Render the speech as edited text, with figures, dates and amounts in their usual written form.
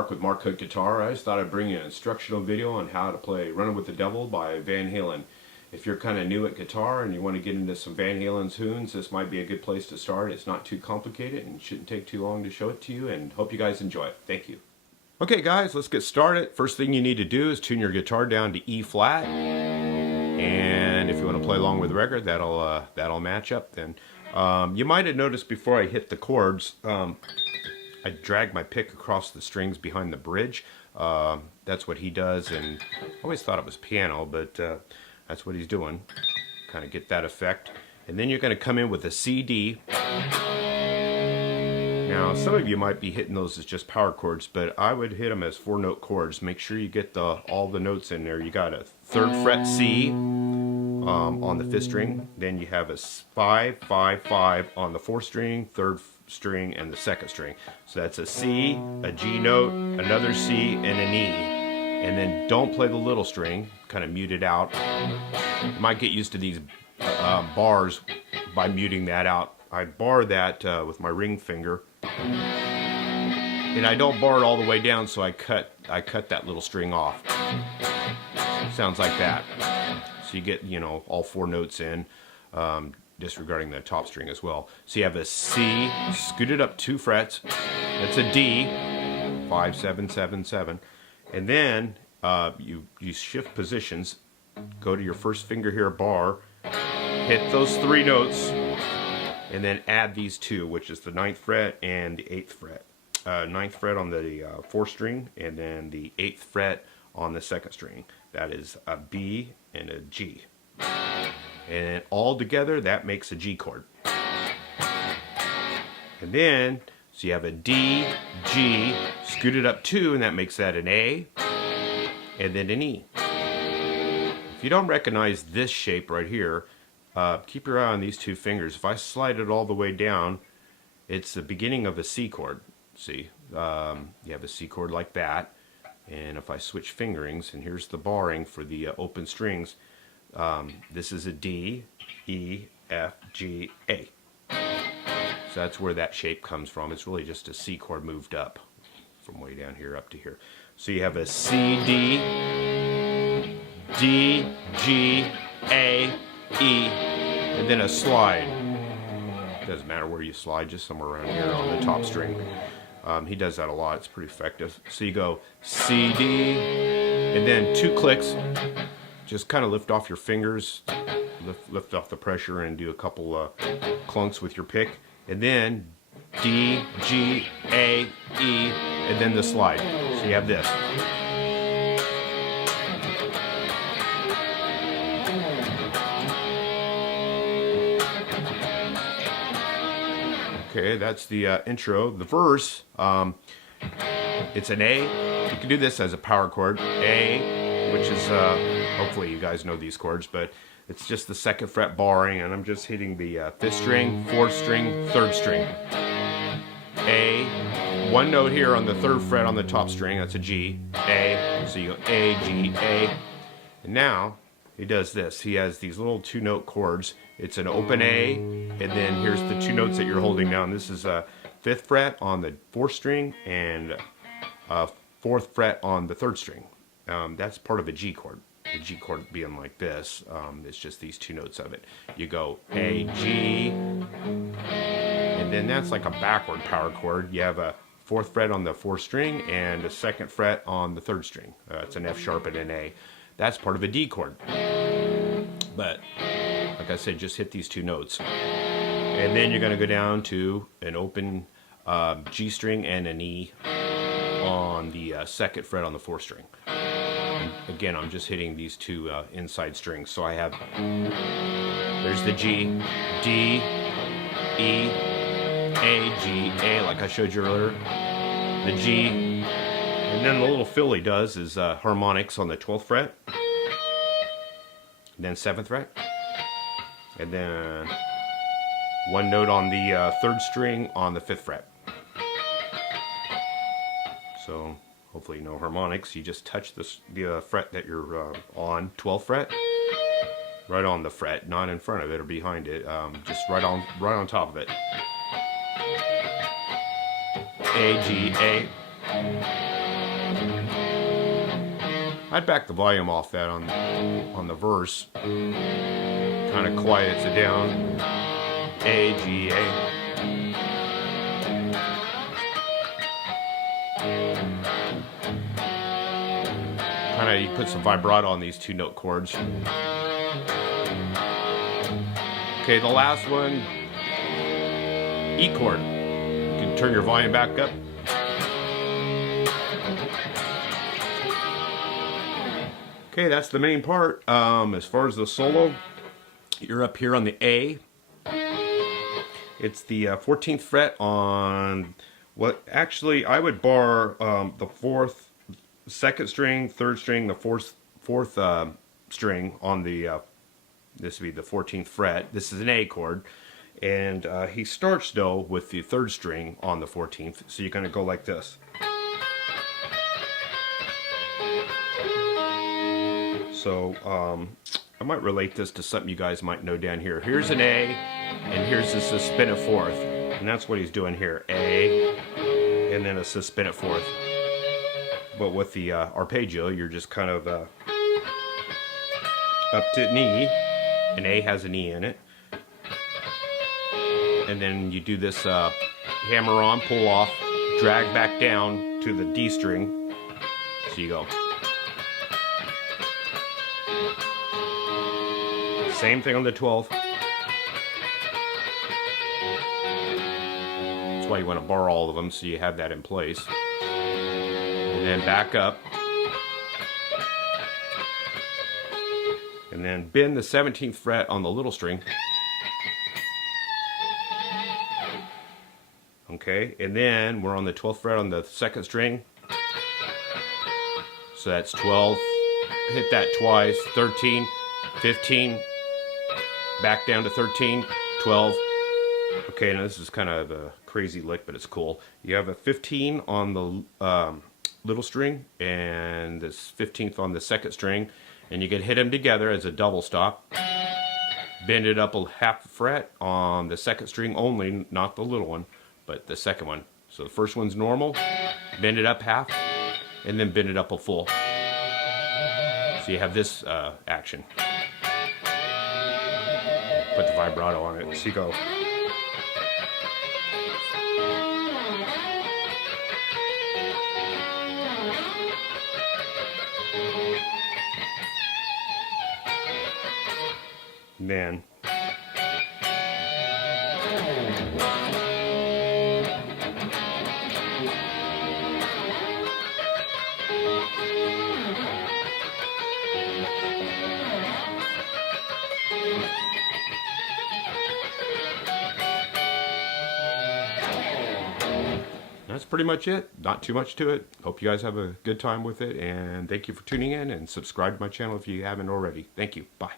Mark with Mark Hood Guitar. I just thought I'd bring you an instructional video on how to play Running with the Devil by Van Halen. If you're kind of new at guitar and you want to get into some Van Halen tunes, this might be a good place to start. It's not too complicated and shouldn't take too long to show it to you, and hope you guys enjoy it. Thank you. Okay guys, let's get started. First thing you need to do is tune your guitar down to E flat. And if you want to play along with the record, that'll match up then. You might have noticed before I hit the chords, I drag my pick across the strings behind the bridge. That's what he does, and I always thought it was piano, but that's what he's doing. Kind of get that effect. And then you're going to come in with a C-D. Now, some of you might be hitting those as just power chords, but I would hit them as 4-note chords. Make sure you get all the notes in there. You got a 3rd fret C on the 5th string. Then you have a 5, 5, 5 on the 4th string, 3rd string, and the 2nd string. So that's a C, a G note, another C, and an E. And then don't play the little string, kind of mute it out. You might get used to these bars by muting that out. I bar that with my ring finger, and I don't bar it all the way down, so I cut that little string off. Sounds like that. So you get, all 4 notes in, disregarding the top string as well. So you have a C, scoot it up 2 frets. That's a D, 5, 7, 7, 7. And then you shift positions, go to your first finger here, bar, hit those 3 notes, and then add these 2, which is the 9th fret and the 8th fret. 9th fret on the 4th string, and then the 8th fret on the 2nd string. That is a B and a G. And all together, that makes a G chord. And then, so you have a D, G, scoot it up 2, and that makes that an A, and then an E. If you don't recognize this shape right here, keep your eye on these 2 fingers. If I slide it all the way down, it's the beginning of a C chord. See, you have a C chord like that, and if I switch fingerings, and here's the barring for the open strings, this is a D, E, F, G, A. So that's where that shape comes from. It's really just a C chord moved up from way down here up to here. So you have a C, D, D, G, A, E, and then a slide. Doesn't matter where you slide, just somewhere around here on the top string. He does that a lot. It's pretty effective. So you go C, D, and then 2 clicks. Just kind of lift off your fingers, lift off the pressure, and do a couple clunks with your pick. And then D, G, A, E, and then the slide. So you have this. Okay, that's the intro. The verse, it's an A. You can do this as a power chord. A, which is, hopefully you guys know these chords, but it's just the 2nd fret barring, and I'm just hitting the 5th string, 4th string, 3rd string. A, 1 note here on the 3rd fret on the top string, that's a G, A, so you go A, G, A. And now, he does this. He has these little 2-note chords. It's an open A, and then here's the 2 notes that you're holding down. This is a 5th fret on the 4th string, and 4th fret on the 3rd string. That's part of a G chord. The G chord being like this, it's just these 2 notes of it. You go A, G, and then that's like a backward power chord. You have a 4th fret on the 4th string and a 2nd fret on the 3rd string. It's an F sharp and an A. That's part of a D chord. But, like I said, just hit these 2 notes. And then you're going to go down to an open G string and an E on the 2nd fret on the 4th string. Again, I'm just hitting these 2 inside strings. So I have, there's the G, D, E, A, G, A, like I showed you earlier. The G, and then the little fill he does is harmonics on the 12th fret, and then 7th fret, and then 1 note on the 3rd string on the 5th fret. So hopefully no harmonics. You just touch the fret that you're on, 12th fret, right on the fret, not in front of it or behind it, just right on top of it. A, G, A. I'd back the volume off that on the verse. Kind of quiets it down. A, G, A. Kind of, you put some vibrato on these 2-note chords. Okay, the last one, E chord. You can turn your volume back up. Okay, that's the main part. As far as the solo, you're up here on the A. It's the 14th fret on what actually I would bar the 4th, 2nd string, 3rd string, the 4th string on the this would be the 14th fret. This is an A chord, and he starts though with the 3rd string on the 14th. So you're going to go like this. So I might relate this to something you guys might know down here. Here's an A, and here's a suspended 4th, and that's what he's doing here. A, and then a suspended 4th. But with the arpeggio, you're just kind of up to an E. An A has an E in it. And then you do this hammer on, pull off, drag back down to the D string. So you go. Same thing on the 12th. That's why you want to bar all of them, so you have that in place. And then back up. And then bend the 17th fret on the little string. Okay, and then we're on the 12th fret on the 2nd string. So that's 12. Hit that twice. 13, 15. Back down to 13, 12. Okay, now this is kind of a crazy lick, but it's cool. You have a 15 on the little string and this 15th on the 2nd string, and you can hit them together as a double stop. Bend it up a half fret on the 2nd string only, not the little one, but the 2nd one. So the first one's normal, bend it up half, and then bend it up a full. So you have this action. Put the vibrato on it. So you go. Man. That's pretty much it. Not too much to it. Hope you guys have a good time with it, and thank you for tuning in, and subscribe to my channel if you haven't already. Thank you. Bye.